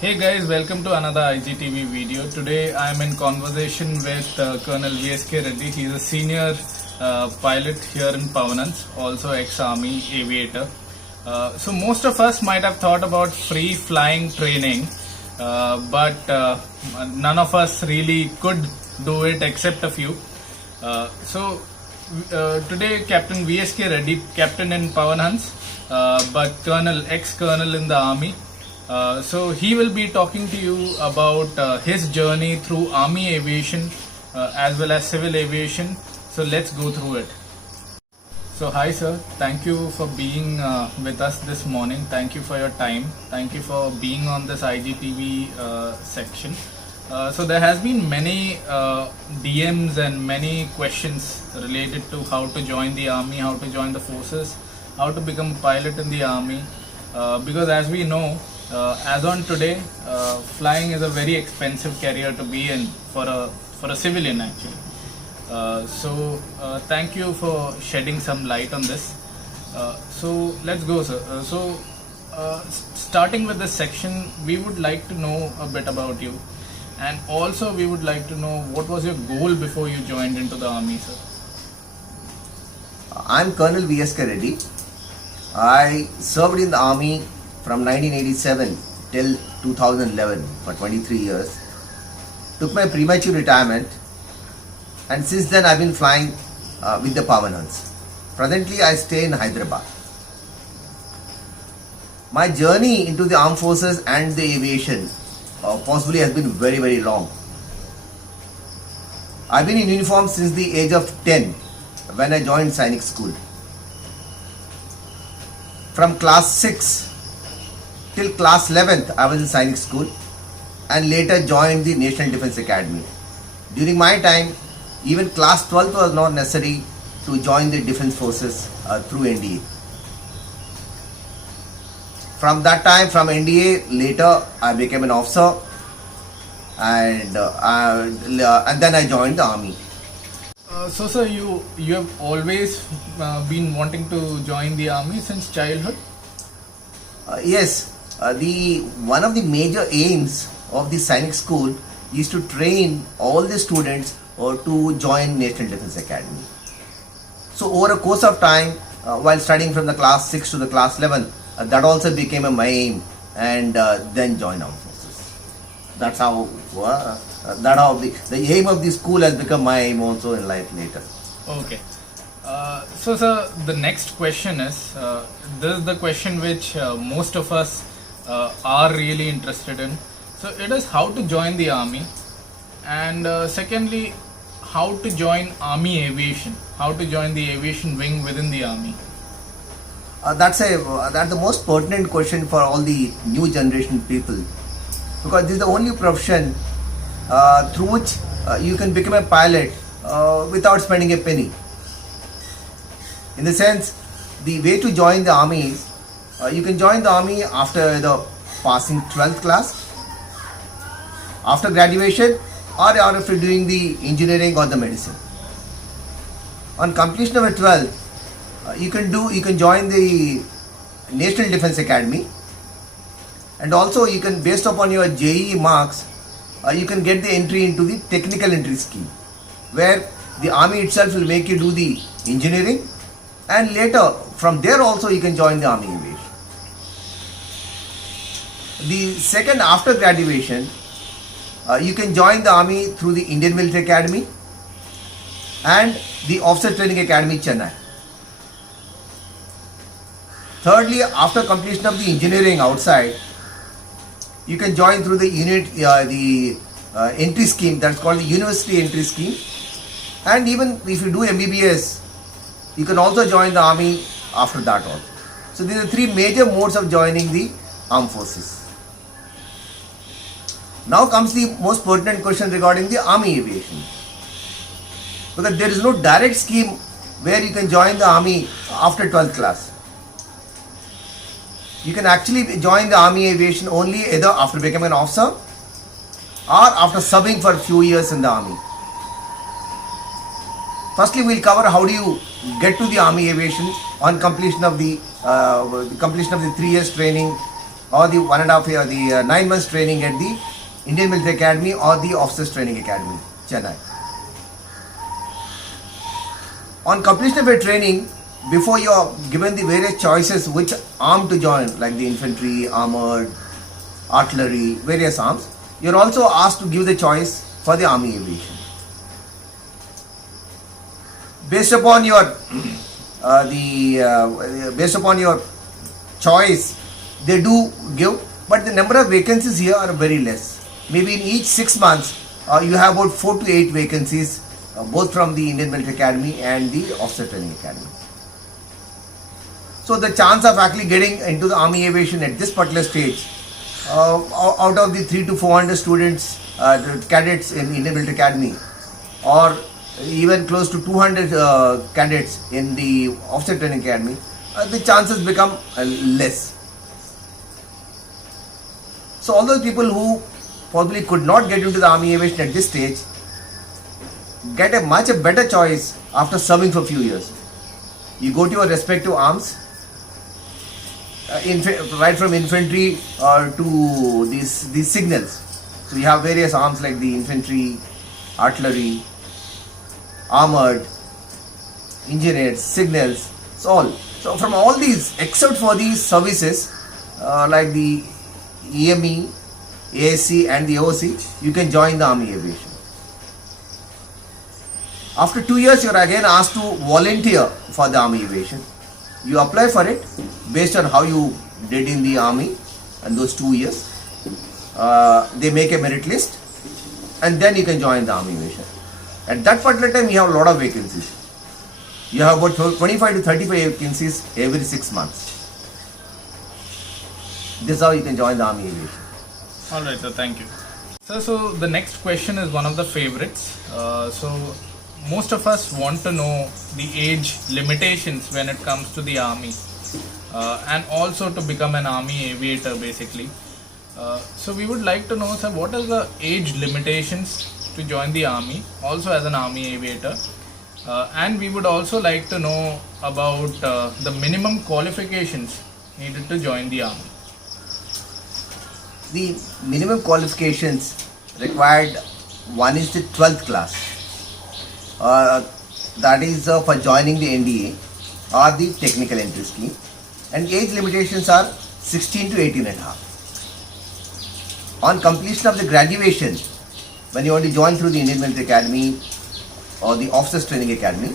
Hey guys, welcome to another IGTV video. Today I am in conversation with Colonel VSK Reddy. He is a senior pilot here in Pavanans, also ex-army aviator. So most of us might have thought about free flying training, but none of us really could do it except a few. Today Captain VSK Reddy, captain in Pavanans, but ex-colonel in the army. So he will be talking to you about his journey through army aviation as well as civil aviation. So let's go through it. So hi sir, thank you for being with us this morning. Thank you for your time. Thank you for being on this IGTV section. So there has been many DMs and many questions related to how to join the army, how to join the forces, how to become a pilot in the army. Because as we know, as on today, flying is a very expensive career to be in for a civilian actually. Thank you for shedding some light on this. So let's go, sir. Starting with this section, we would like to know a bit about you, and also we would like to know what was your goal before you joined into the army, sir. I'm Colonel VSK Reddy. I served in the army from 1987 till 2011 for 23 years. Took my premature retirement, and since then I've been flying with the Pavanans. Presently I stay in Hyderabad. My journey into the armed forces and the aviation possibly has been very, very long. I've been in uniform since the age of 10 when I joined Sainik School. From class 6 till class 11th I was in Sainik School and later joined the National Defence Academy. During my time, even class 12th was not necessary to join the defence forces through NDA. From that time, from NDA, later I became an officer and then I joined the army. So sir, you have always been wanting to join the army since childhood? Yes, one of the major aims of the Sainik School is to train all the students to join National Defence Academy. So over a course of time, while studying from the class 6 to the class 11, that also became my aim, and then join armed forces. That's how the aim of the school has become my aim also in life later. Okay. So sir, the next question is, this is the question which most of us are really interested in. So it is how to join the army, and secondly, how to join army aviation, how to join the aviation wing within the army. That's the most pertinent question for all the new generation people, because this is the only profession through which you can become a pilot without spending a penny. In the sense, the way to join the army is you can join the army after the passing 12th class, after graduation, or after doing the engineering or the medicine. On completion of a 12th, you can join the National Defence Academy, and also you can, based upon your JEE marks, you can get the entry into the technical entry scheme, where the army itself will make you do the engineering, and later from there also you can join the army aviation. The second, after graduation, you can join the army through the Indian Military Academy and the Officer Training Academy, Chennai. Thirdly, after completion of the engineering outside, you can join through the entry scheme that's called the University Entry Scheme. And even if you do MBBS, you can also join the army after that also. So these are three major modes of joining the armed forces. Now comes the most pertinent question regarding the army aviation. Because there is no direct scheme where you can join the army after 12th class. You can actually join the army aviation only either after becoming an officer or after serving for a few years in the army. Firstly, we'll cover how do you get to the army aviation on completion of the 3 years training or the 1.5 year, the 9 months training at the Indian Military Academy or the Officers Training Academy, Chennai. On completion of your training, before you are given the various choices which arm to join, like the infantry, armored, artillery, various arms, you are also asked to give the choice for the army aviation. Based upon your based upon your choice, they do give, but the number of vacancies here are very less. Maybe in each 6 months, you have about 4 to 8 vacancies, both from the Indian Military Academy and the Officer Training Academy. So the chance of actually getting into the army aviation at this particular stage, out of the 300 to 400 students, cadets in Indian Military Academy, or even close to 200 cadets in the Officer Training Academy, the chances become less. So all those people who probably could not get into the army aviation at this stage get a much better choice after serving for a few years. You go to your respective arms, right from infantry to these signals. So you have various arms like the infantry, artillery, armored, engineers, signals, so from all these, except for these services like the EME, ASC and the OC, you can join the army aviation. After 2 years, you are again asked to volunteer for the army aviation. You apply for it based on how you did in the army and those 2 years. They make a merit list and then you can join the army aviation. At that particular time, you have a lot of vacancies. You have about 25 to 35 vacancies every 6 months. This is how you can join the army aviation. Alright, sir, thank you. Sir, so the next question is one of the favorites. So most of us want to know the age limitations when it comes to the army and also to become an army aviator basically. So we would like to know, sir, what are the age limitations to join the army, also as an army aviator, and we would also like to know about the minimum qualifications needed to join the army. The minimum qualifications required, one is the 12th class, that is for joining the NDA or the technical entry scheme, and age limitations are 16 to 18 and a half. On completion of the graduation, when you want to join through the Indian Military Academy or the Officers Training Academy,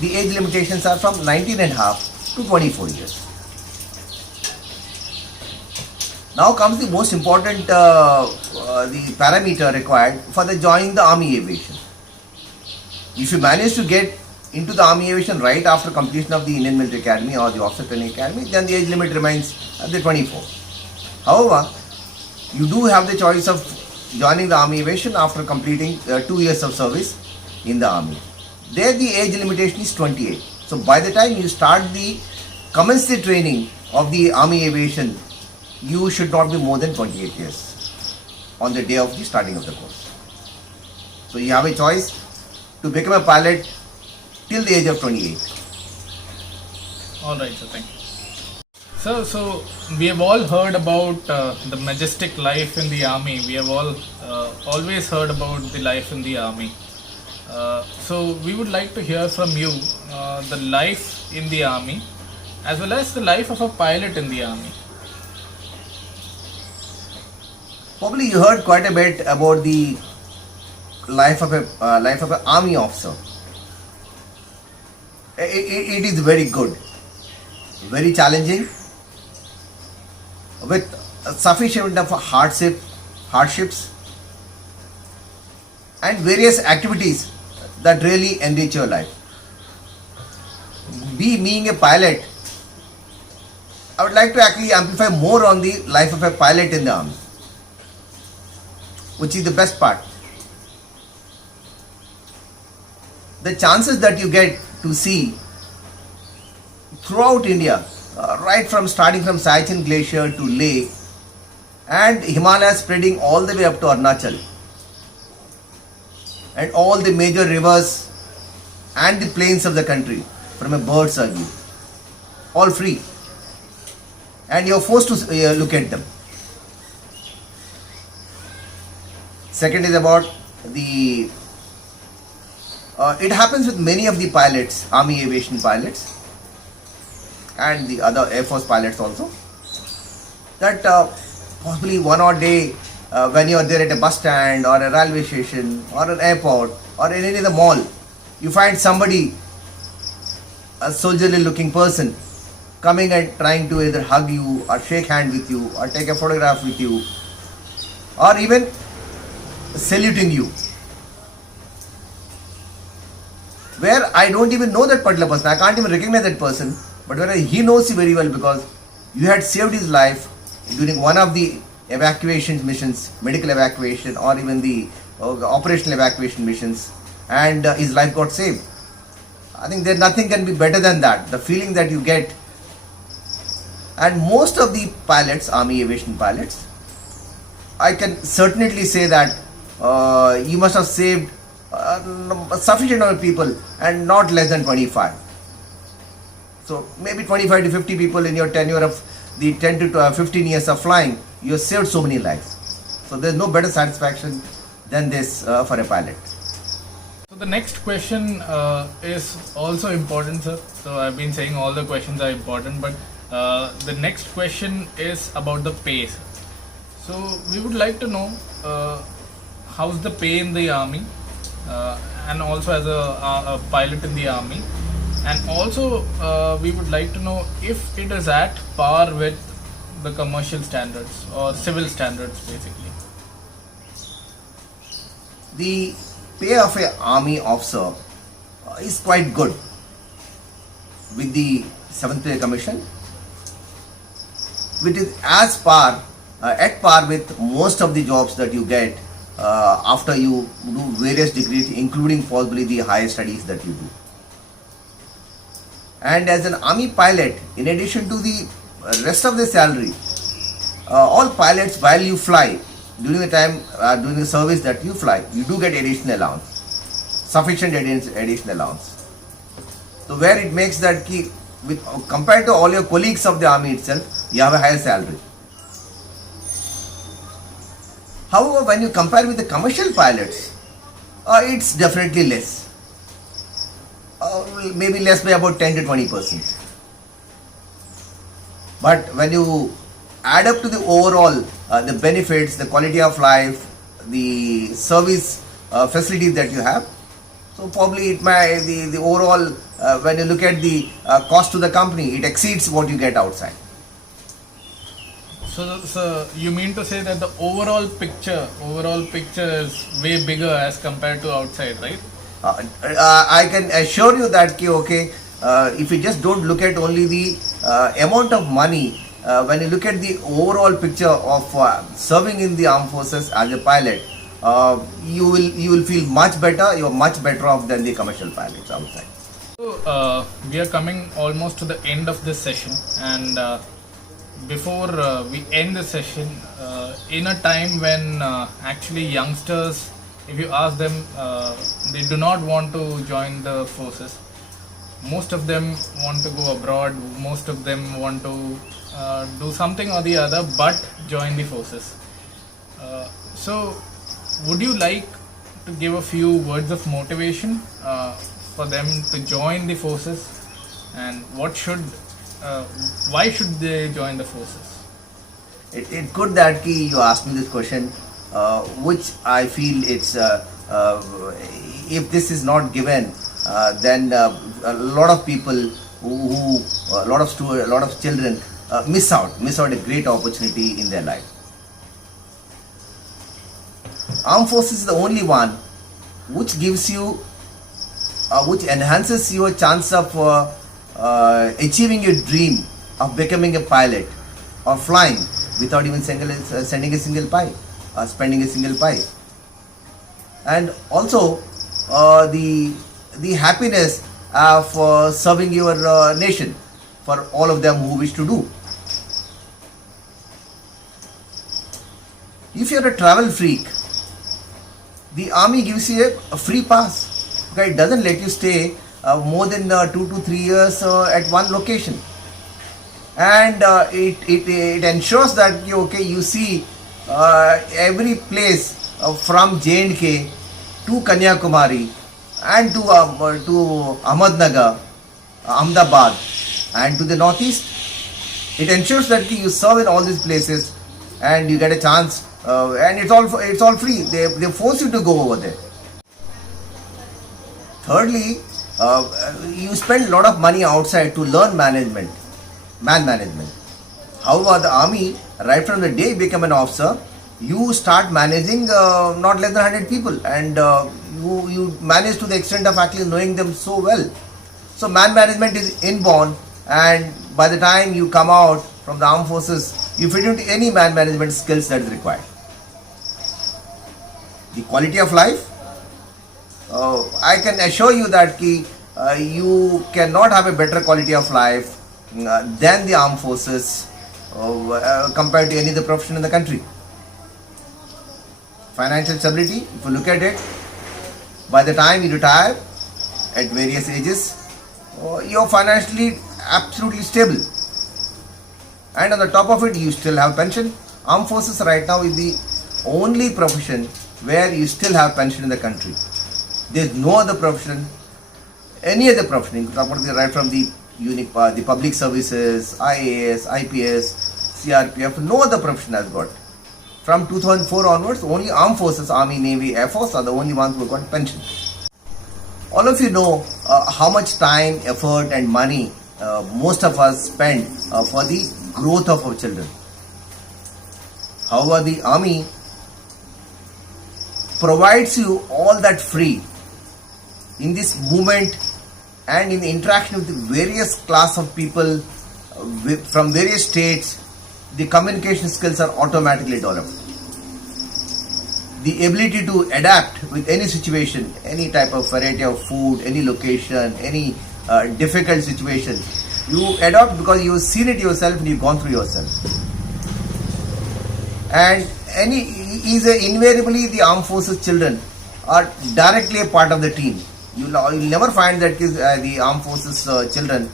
the age limitations are from 19 and a half to 24 years. Now comes the most important the parameter required for the joining the army aviation. If you manage to get into the army aviation right after completion of the Indian Military Academy or the Officer Training Academy, then the age limit remains at the 24. However, you do have the choice of joining the army aviation after completing 2 years of service in the army. There the age limitation is 28. So by the time you commence the training of the army aviation, you should not be more than 28 years on the day of the starting of the course. So you have a choice to become a pilot till the age of 28. Alright, sir, thank you. So we have all heard about the majestic life in the army. We have all always heard about the life in the army. So we would like to hear from you the life in the army as well as the life of a pilot in the army. Probably you heard quite a bit about the life of an army officer. It is very good, very challenging, with sufficient of hardships and various activities that really enrich your life. Being a pilot, I would like to actually amplify more on the life of a pilot in the army, which is the best part. The chances that you get to see throughout India, right from starting from Siachen Glacier to Leh and Himalayas spreading all the way up to Arunachal, and all the major rivers and the plains of the country from a bird's eye view, all free. and you're forced to look at them. Second is about the it happens with many of the pilots, Army aviation pilots and the other Air Force pilots also, that possibly one odd day when you are there at a bus stand or a railway station or an airport or in any other mall, you find somebody, a soldierly looking person, coming and trying to either hug you or shake hand with you or take a photograph with you or even saluting you, where I don't even know that particular person, I can't even recognize that person, but where he knows you very well because you had saved his life during one of the evacuation missions, medical evacuation or even the operational evacuation missions, and his life got saved. I think there nothing can be better than that, the feeling that you get. And most of the pilots, Army aviation pilots, I can certainly say that you must have saved a sufficient number of people and not less than 25. So maybe 25 to 50 people in your tenure of the 10 to 15 years of flying, you have saved so many lives. So there's no better satisfaction than this for a pilot. So the next question is also important, sir. So I've been saying all the questions are important, but the next question is about the pay, sir. So we would like to know how's the pay in the army, and also as a pilot in the army, and also we would like to know if it is at par with the commercial standards or civil standards basically. The pay of an army officer is quite good with the 7th Pay Commission, which is as par at par with most of the jobs that you get after you do various degrees, including possibly the higher studies that you do. And as an army pilot, in addition to the rest of the salary, all pilots, while you fly, during the time, during the service that you fly, you do get additional allowance, sufficient additional allowance. So where it makes that key, with compared to all your colleagues of the army itself, you have a higher salary. However, when you compare with the commercial pilots, it's definitely less. Maybe less by about 10 to 20%. But when you add up to the overall, the benefits, the quality of life, the service facilities that you have, so probably it may, the overall, when you look at the cost to the company, it exceeds what you get outside. So you mean to say that the overall picture is way bigger as compared to outside, right? I can assure you that if you just don't look at only the amount of money, when you look at the overall picture of serving in the armed forces as a pilot, you will feel much better. You are much better off than the commercial pilots outside. So we are coming almost to the end of this session, and before we end the session, in a time when actually youngsters, if you ask them, they do not want to join the forces. Most of them want to go abroad. Most of them want to do something or the other but join the forces. So would you like to give a few words of motivation for them to join the forces, and why should they join the forces? It's good that you asked me this question, which I feel it's if this is not given, then a lot of people a lot of children miss out a great opportunity in their life. Armed forces is the only one which gives you, which enhances your chance of achieving your dream of becoming a pilot or flying without even spending a single pie. And also the happiness of serving your nation for all of them who wish to do. If you are a travel freak, the army gives you a free pass. Okay, it doesn't let you stay more than 2 to 3 years at one location. and it ensures that you see every place from J&K to Kanyakumari and to Ahmednagar, Ahmedabad, and to the northeast. It ensures that you serve in all these places and you get a chance, and it's all free. They force you to go over there. Thirdly, you spend a lot of money outside to learn man management. However, the army, right from the day you become an officer, you start managing not less than 100 people, and you manage to the extent of actually knowing them so well. So man management is inborn, and by the time you come out from the armed forces, you fit into any man management skills that is required. The quality of life, I can assure you that you cannot have a better quality of life than the armed forces compared to any other profession in the country. Financial stability, if you look at it, by the time you retire at various ages, you're financially absolutely stable. And on the top of it, you still have pension. Armed forces right now is the only profession where you still have pension in the country. There's no other profession, any other profession, right from the public services, IAS, IPS, CRPF, no other profession has got. From 2004 onwards, only armed forces, Army, Navy, Air Force are the only ones who got pension. All of you know how much time, effort and money most of us spend for the growth of our children. However, the army provides you all that free in this movement and in the interaction with the various class of people from various states. The communication skills are automatically developed. The ability to adapt with any situation, any type of variety of food, any location, any difficult situation, you adapt because you've seen it yourself and you've gone through yourself. And invariably the armed forces children are directly a part of the team. You'll never find that the armed forces children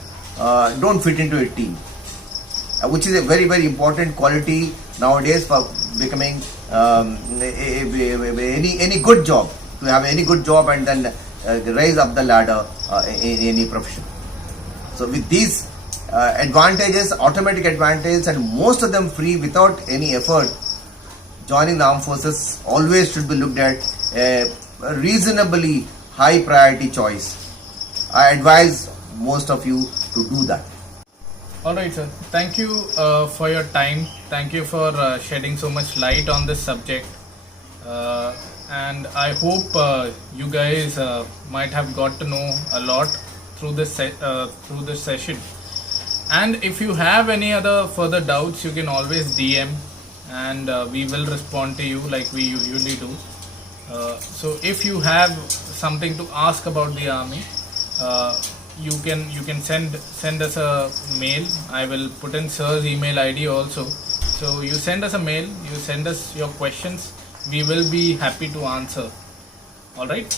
don't fit into a team, which is a very, very important quality nowadays for becoming any good job, to have any good job and then rise up the ladder in any profession. So with these advantages, automatic advantages, and most of them free without any effort, joining the armed forces always should be looked at a reasonably high priority choice. I advise most of you to do that. Alright sir, thank you for your time. Thank you for shedding so much light on this subject, and I hope you guys might have got to know a lot through this session. And if you have any other further doubts, you can always DM and we will respond to you like we usually do. So if you have something to ask about the army, you can send us a mail. I will put in sir's email ID also. So you send us a mail, you send us your questions, we will be happy to answer. Alright,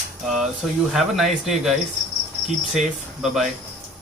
so you have a nice day guys, keep safe, bye bye.